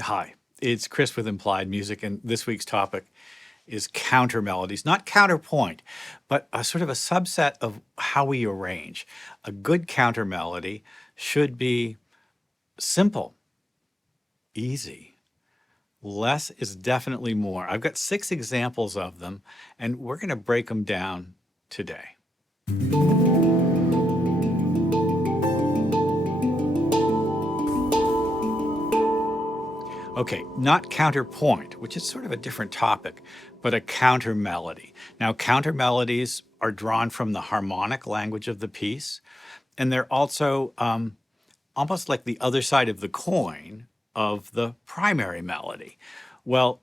Hi, it's Chris with Implied Music, and this week's topic is counter melodies, not counterpoint, but a sort of a subset of how we arrange. A good counter melody should be simple, easy. Less is definitely more. I've got 6 examples of them, and we're going to break them down today. Okay, not counterpoint, which is sort of a different topic, but a counter melody. Now, counter melodies are drawn from the harmonic language of the piece, and they're also almost like the other side of the coin of the primary melody. Well,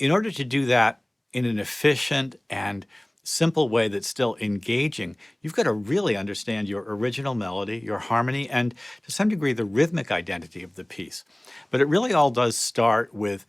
in order to do that in an efficient and simple way that's still engaging, you've got to really understand your original melody, your harmony, and to some degree the rhythmic identity of the piece. But it really all does start with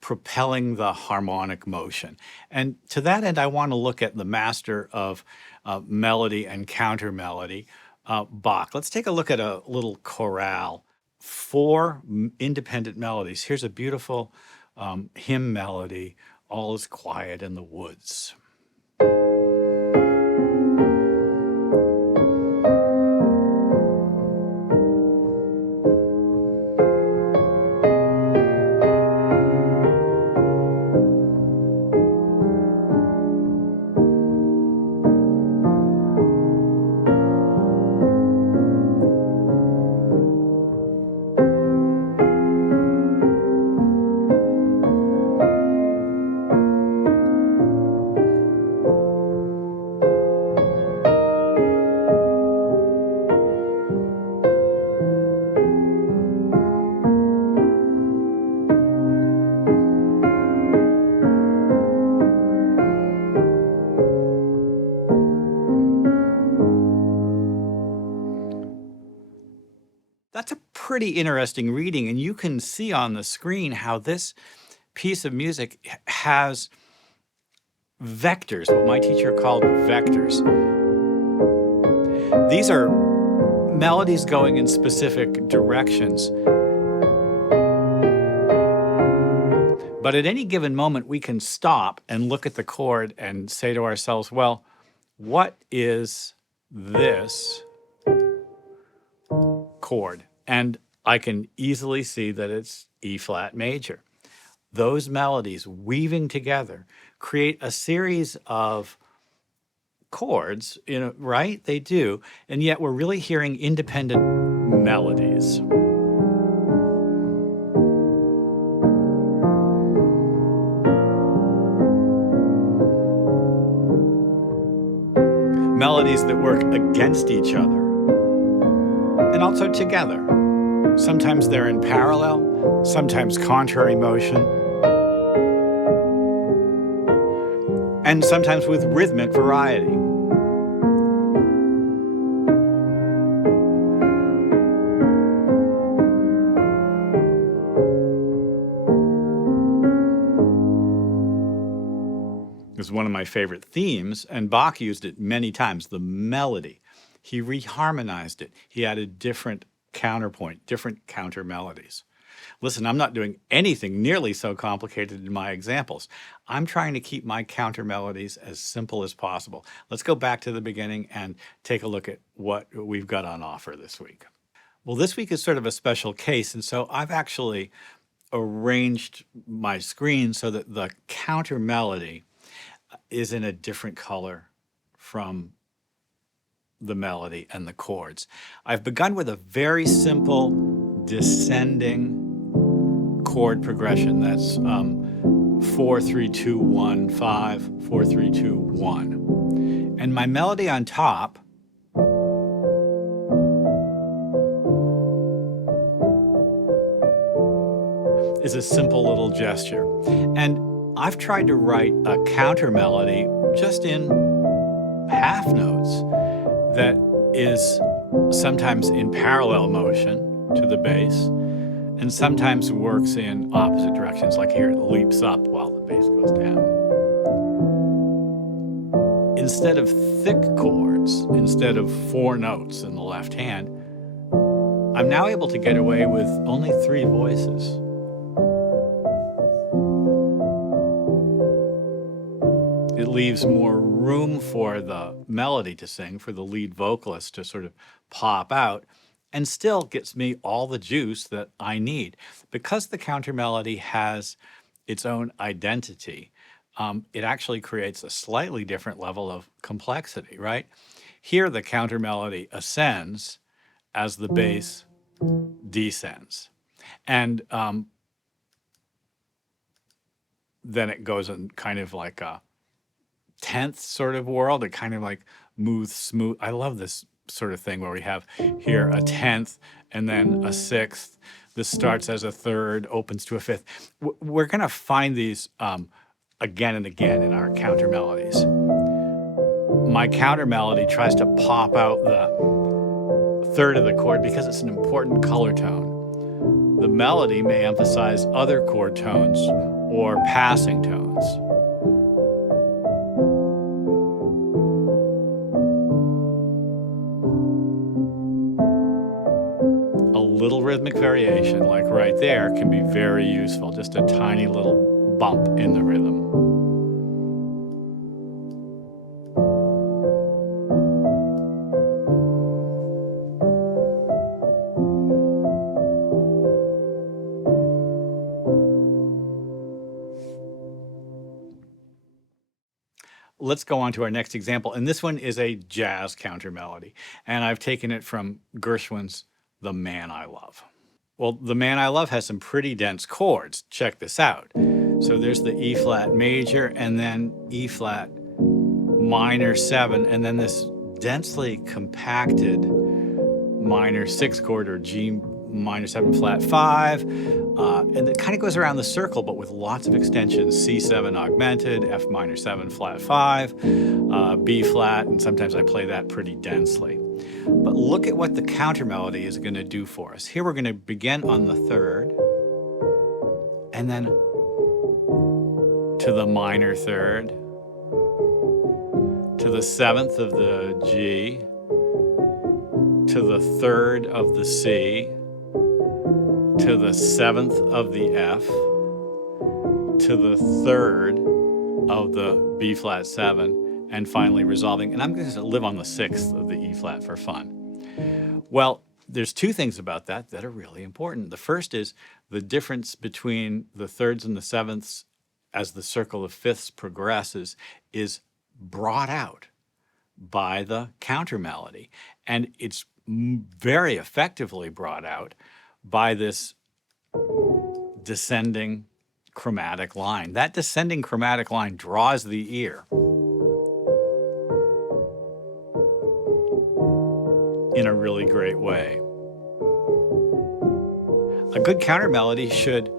propelling the harmonic motion. And to that end, I want to look at the master of melody and counter melody, Bach. Let's take a look at a little chorale. 4 independent melodies. Here's a beautiful hymn melody, All is Quiet in the Woods. That's a pretty interesting reading, and you can see on the screen how this piece of music has vectors, what my teacher called vectors. These are melodies going in specific directions. But at any given moment, we can stop and look at the chord and say to ourselves, well, what is this chord? And I can easily see that it's E flat major. Those melodies weaving together create a series of chords, right? They do. And yet we're really hearing independent melodies. Melodies that work against each other and also together. Sometimes they're in parallel, sometimes contrary motion, and sometimes with rhythmic variety. This is one of my favorite themes, and Bach used it many times, the melody. He reharmonized it. He added different counterpoint, different counter melodies. Listen, I'm not doing anything nearly so complicated in my examples. I'm trying to keep my counter melodies as simple as possible. Let's go back to the beginning and take a look at what we've got on offer this week. Well, this week is sort of a special case, and so I've actually arranged my screen so that the counter melody is in a different color from the melody and the chords. I've begun with a very simple descending chord progression. That's 4, 3, 2, 1, 5, 4, 3, 2, 1. And my melody on top is a simple little gesture. And I've tried to write a counter melody just in half notes that is sometimes in parallel motion to the bass and sometimes works in opposite directions, like here it leaps up while the bass goes down. Instead of thick chords, instead of 4 notes in the left hand, I'm now able to get away with only 3 voices. it leaves more room for the melody to sing, for the lead vocalist to sort of pop out, and still gets me all the juice that I need. Because the counter melody has its own identity, it actually creates a slightly different level of complexity, right? Here, the counter melody ascends as the bass descends. And then it goes in kind of like a 10th sort of world. It kind of like moves smooth. I love this sort of thing where we have here a 10th and then a 6th. This starts as a 3rd, opens to a 5th. We're going to find these again and again in our counter melodies. My counter melody tries to pop out the 3rd of the chord because it's an important color tone. The melody may emphasize other chord tones or passing tones. A little rhythmic variation, like right there, can be very useful. Just a tiny little bump in the rhythm. Let's go on to our next example, and this one is a jazz counter melody, and I've taken it from Gershwin's The Man I Love. Well, The Man I Love has some pretty dense chords. Check this out. So there's the E flat major, and then E flat minor 7, and then this densely compacted minor 6 chord, or G minor 7 flat 5, and it kind of goes around the circle, but with lots of extensions. C7 augmented, F minor 7 flat 5, B flat, and sometimes I play that pretty densely. But look at what the counter melody is going to do for us. Here we're going to begin on the 3rd, and then to the minor 3rd, to the 7th of the G, to the 3rd of the C, to the 7th of the F, to the 3rd of the B flat 7, and finally resolving. And I'm going to live on the 6th of the E flat for fun. Well, there's two things about that that are really important. The first is the difference between the 3rds and the 7ths as the circle of 5ths progresses is brought out by the counter melody. And it's very effectively brought out by this descending chromatic line. That descending chromatic line draws the ear in a really great way. A good counter melody should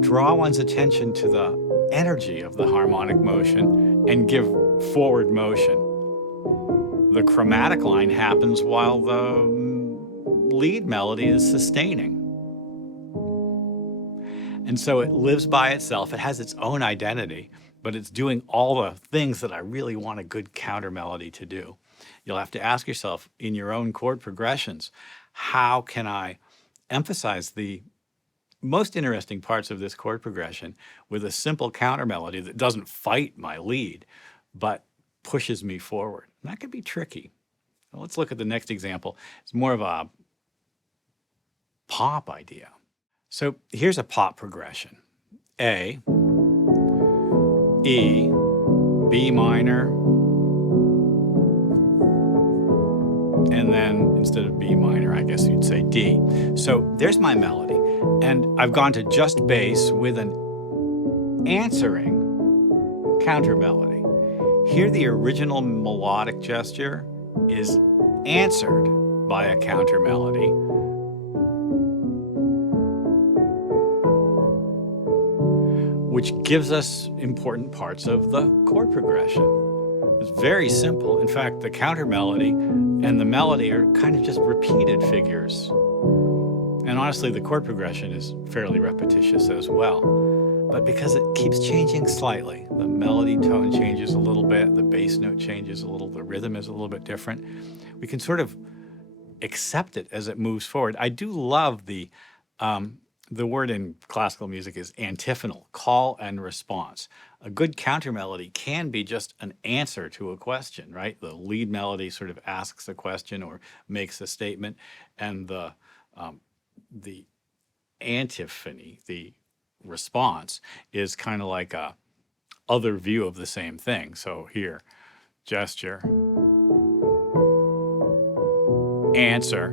draw one's attention to the energy of the harmonic motion and give forward motion. The chromatic line happens while the lead melody is sustaining. And so it lives by itself. It has its own identity, but it's doing all the things that I really want a good counter melody to do. You'll have to ask yourself in your own chord progressions, how can I emphasize the most interesting parts of this chord progression with a simple counter melody that doesn't fight my lead, but pushes me forward? And that can be tricky. Well, let's look at the next example. It's more of a pop idea. So here's a pop progression. A, E, B minor, and then instead of B minor, I guess you'd say D. So there's my melody. And I've gone to just bass with an answering counter melody. Here the original melodic gesture is answered by a counter melody, which gives us important parts of the chord progression. It's very simple. In fact, the counter melody and the melody are kind of just repeated figures. And honestly, the chord progression is fairly repetitious as well. But because it keeps changing slightly, the melody tone changes a little bit, the bass note changes a little, the rhythm is a little bit different, we can sort of accept it as it moves forward. I do love the the word in classical music is antiphonal, call and response. A good counter melody can be just an answer to a question, right? The lead melody sort of asks a question or makes a statement, and the antiphony, the response, is kind of like a other view of the same thing. So here, gesture, answer,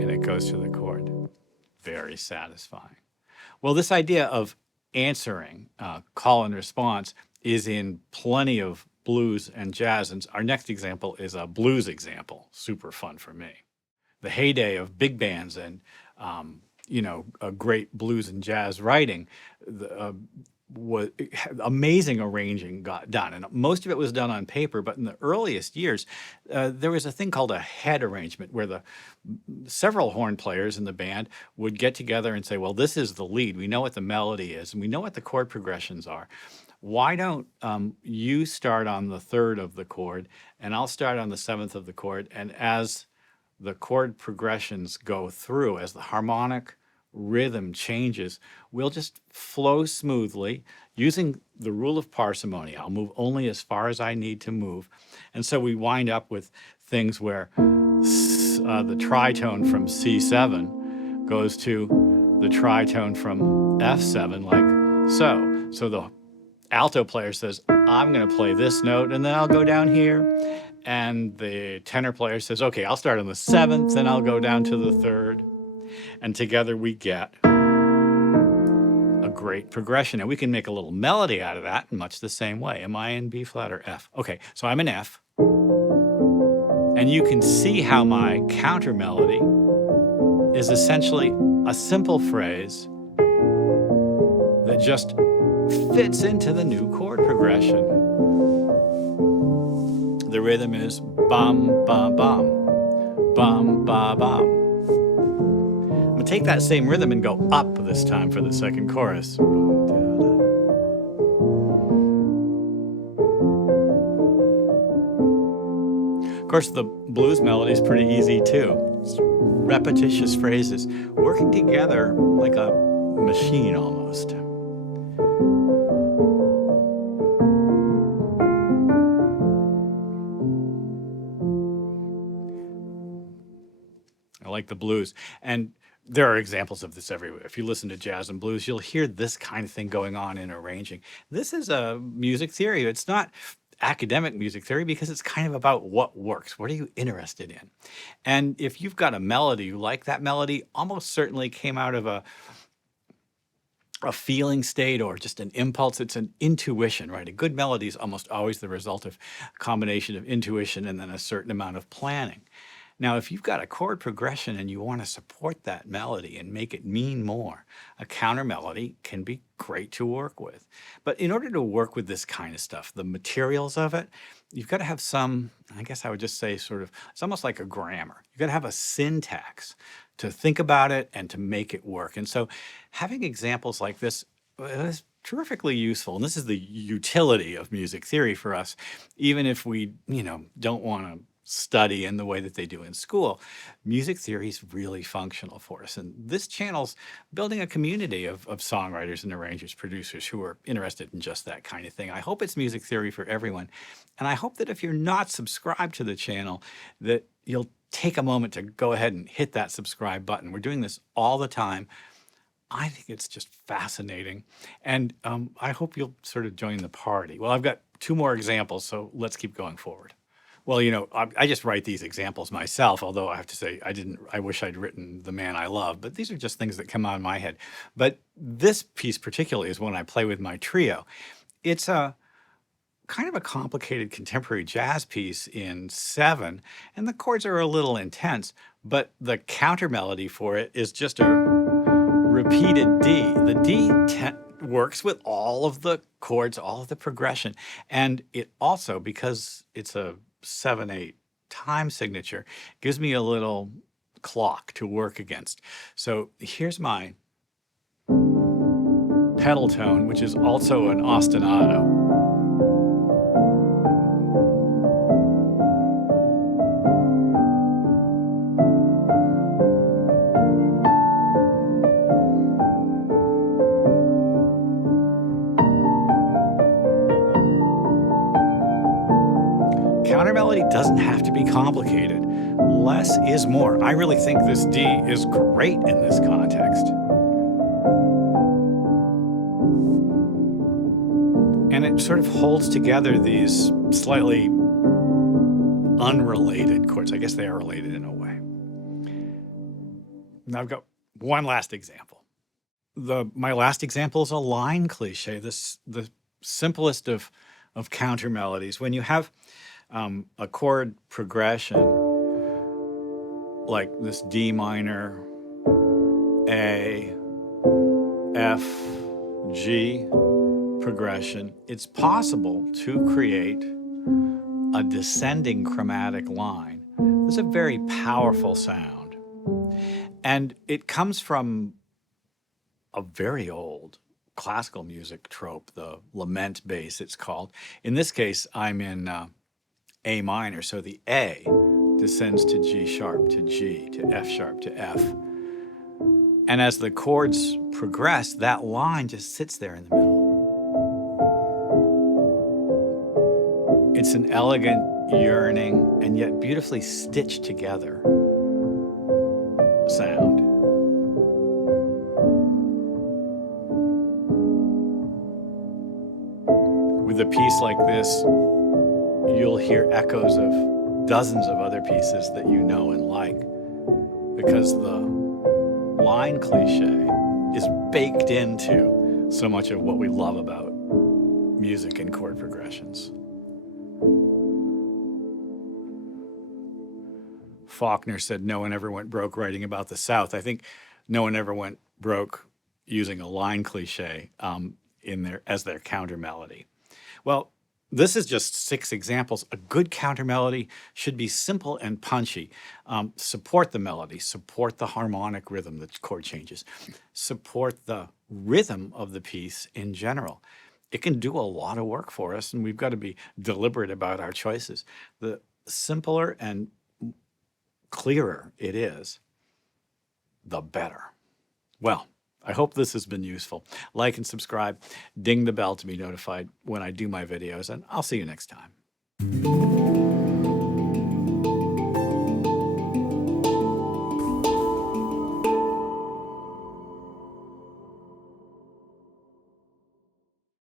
and it goes to the chord. Very satisfying. Well, this idea of answering, call and response, is in plenty of blues and jazz. And our next example is a blues example. Super fun for me. The heyday of big bands and a great blues and jazz writing, was amazing arranging got done, and most of it was done on paper. But in the earliest years, there was a thing called a head arrangement, where the several horn players in the band would get together and say, well, this is the lead, we know what the melody is, and we know what the chord progressions are. Why don't you start on the third of the chord, and I'll start on the seventh of the chord, and as the chord progressions go through, as the harmonic rhythm changes, we'll just flow smoothly using the rule of parsimony. I'll move only as far as I need to move. And so we wind up with things where the tritone from C7 goes to the tritone from F7, like so. So the alto player says, I'm going to play this note, and then I'll go down here. And the tenor player says, okay, I'll start on the seventh, then I'll go down to the third. And together we get a great progression. And we can make a little melody out of that in much the same way. Am I in B flat or F? Okay, so I'm in F. And you can see how my counter melody is essentially a simple phrase that just fits into the new chord progression. The rhythm is bum, ba, bum, bum, ba, bum. I'm going to take that same rhythm and go up this time for the second chorus. Of course, the blues melody is pretty easy too. It's repetitious phrases working together like a machine almost. I like the blues. And there are examples of this everywhere. If you listen to jazz and blues, you'll hear this kind of thing going on in arranging. This is a music theory. It's not academic music theory because it's kind of about what works. What are you interested in? And if you've got a melody, you like that melody, almost certainly came out of a feeling state or just an impulse. It's an intuition, right? A good melody is almost always the result of a combination of intuition and then a certain amount of planning. Now, if you've got a chord progression and you want to support that melody and make it mean more, a counter melody can be great to work with. But in order to work with this kind of stuff, the materials of it, you've got to have some, I guess I would just say sort of, it's almost like a grammar. You've got to have a syntax to think about it and to make it work. And so having examples like this is terrifically useful. And this is the utility of music theory for us, even if we, don't want to study in the way that they do in school. Music theory is really functional for us. And this channel's building a community of songwriters and arrangers, producers who are interested in just that kind of thing. I hope it's music theory for everyone. And I hope that if you're not subscribed to the channel, that you'll take a moment to go ahead and hit that subscribe button. We're doing this all the time. I think it's just fascinating. And I hope you'll sort of join the party. Well, I've got two more examples, so let's keep going forward. Well, I just write these examples myself, although I have to say I wish I'd written The Man I Love, but these are just things that come out of my head. But this piece particularly is one I play with my trio. It's a kind of a complicated contemporary jazz piece in 7, and the chords are a little intense, but the counter melody for it is just a repeated D. The D works with all of the chords, all of the progression, and it also, because it's a 7/8 time signature, gives me a little clock to work against. So here's my pedal tone, which is also an ostinato. melody doesn't have to be complicated. Less is more. I really think this D is great in this context. And it sort of holds together these slightly unrelated chords. I guess they are related in a way. Now I've got one last example. My last example is a line cliche, the simplest of counter melodies. When you have a chord progression like this D minor, A, F, G progression, it's possible to create a descending chromatic line. It's a very powerful sound. And it comes from a very old classical music trope, the lament bass it's called. In this case, I'm in A minor, so the A descends to G sharp, to G, to F sharp, to F. And as the chords progress, that line just sits there in the middle. It's an elegant, yearning, and yet beautifully stitched together sound. With a piece like this, you'll hear echoes of dozens of other pieces that you know and like, because the line cliche is baked into so much of what we love about music and chord progressions. Faulkner said no one ever went broke writing about the South. I think no one ever went broke using a line cliche as their counter melody. Well, this is just 6 examples. A good counter melody should be simple and punchy. Support the melody, support the harmonic rhythm, the chord changes, support the rhythm of the piece in general. It can do a lot of work for us, and we've got to be deliberate about our choices. The simpler and clearer it is, the better. Well, I hope this has been useful. Like and subscribe, ding the bell to be notified when I do my videos, and I'll see you next time.